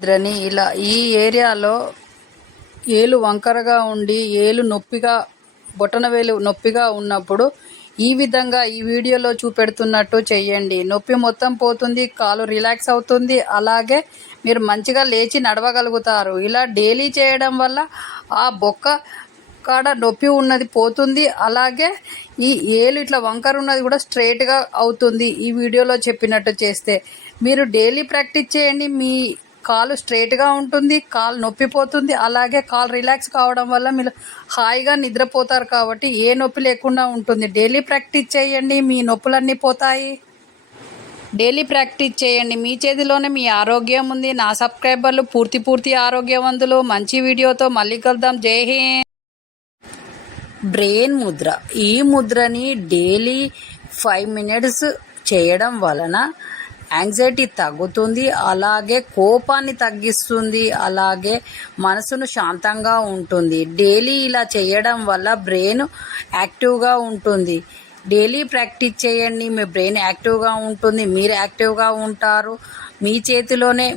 నిద్రని ఇలా ఈ ఏరియాలో ఏలు వంకరగా ఉండి ఏలు నొప్పిగా బొటనవేలు నొప్పిగా ఉన్నప్పుడు ఈ విధంగా ఈ వీడియోలో చూపెడుతున్నట్టు చెయ్యండి. నొప్పి మొత్తం పోతుంది, కాలు రిలాక్స్ అవుతుంది, అలాగే మీరు మంచిగా లేచి నడవగలుగుతారు. ఇలా డైలీ చేయడం వల్ల ఆ బొక్క కాడ నొప్పి ఉన్నది పోతుంది, అలాగే ఈ ఏలు ఇట్లా వంకర ఉన్నది కూడా స్ట్రైట్గా అవుతుంది. ఈ వీడియోలో చెప్పినట్టు చేస్తే మీరు డైలీ ప్రాక్టీస్ చేయండి. మీ కాలు స్ట్రైట్గా ఉంటుంది, కాలు నొప్పిపోతుంది, అలాగే కాలు రిలాక్స్ కావడం వల్ల మీరు హాయిగా నిద్రపోతారు. కాబట్టి ఏ నొప్పి లేకుండా ఉంటుంది. డైలీ ప్రాక్టీస్ చేయండి, మీ నొప్పులన్నీ పోతాయి. డైలీ ప్రాక్టీస్ చేయండి. మీ చేతిలోనే మీ ఆరోగ్యం ఉంది. నా సబ్స్క్రైబర్లు పూర్తి ఆరోగ్యవంతులు. మంచి వీడియోతో మళ్ళీ కలుద్దాం. జై హింద్. బ్రెయిన్ ముద్ర. ఈ ముద్రని డైలీ 5 minutes చేయడం వలన యాంగ్జైటీ తగ్గుతుంది, అలాగే కోపాన్ని తగ్గిస్తుంది, అలాగే మనసును శాంతంగా ఉంటుంది. డైలీ ఇలా చేయడం వల్ల బ్రెయిన్ యాక్టివ్గా ఉంటుంది. డైలీ ప్రాక్టీస్ చేయండి, మీ బ్రెయిన్ యాక్టివ్గా ఉంటుంది, మీరు యాక్టివ్గా ఉంటారు. మీ చేతిలోనే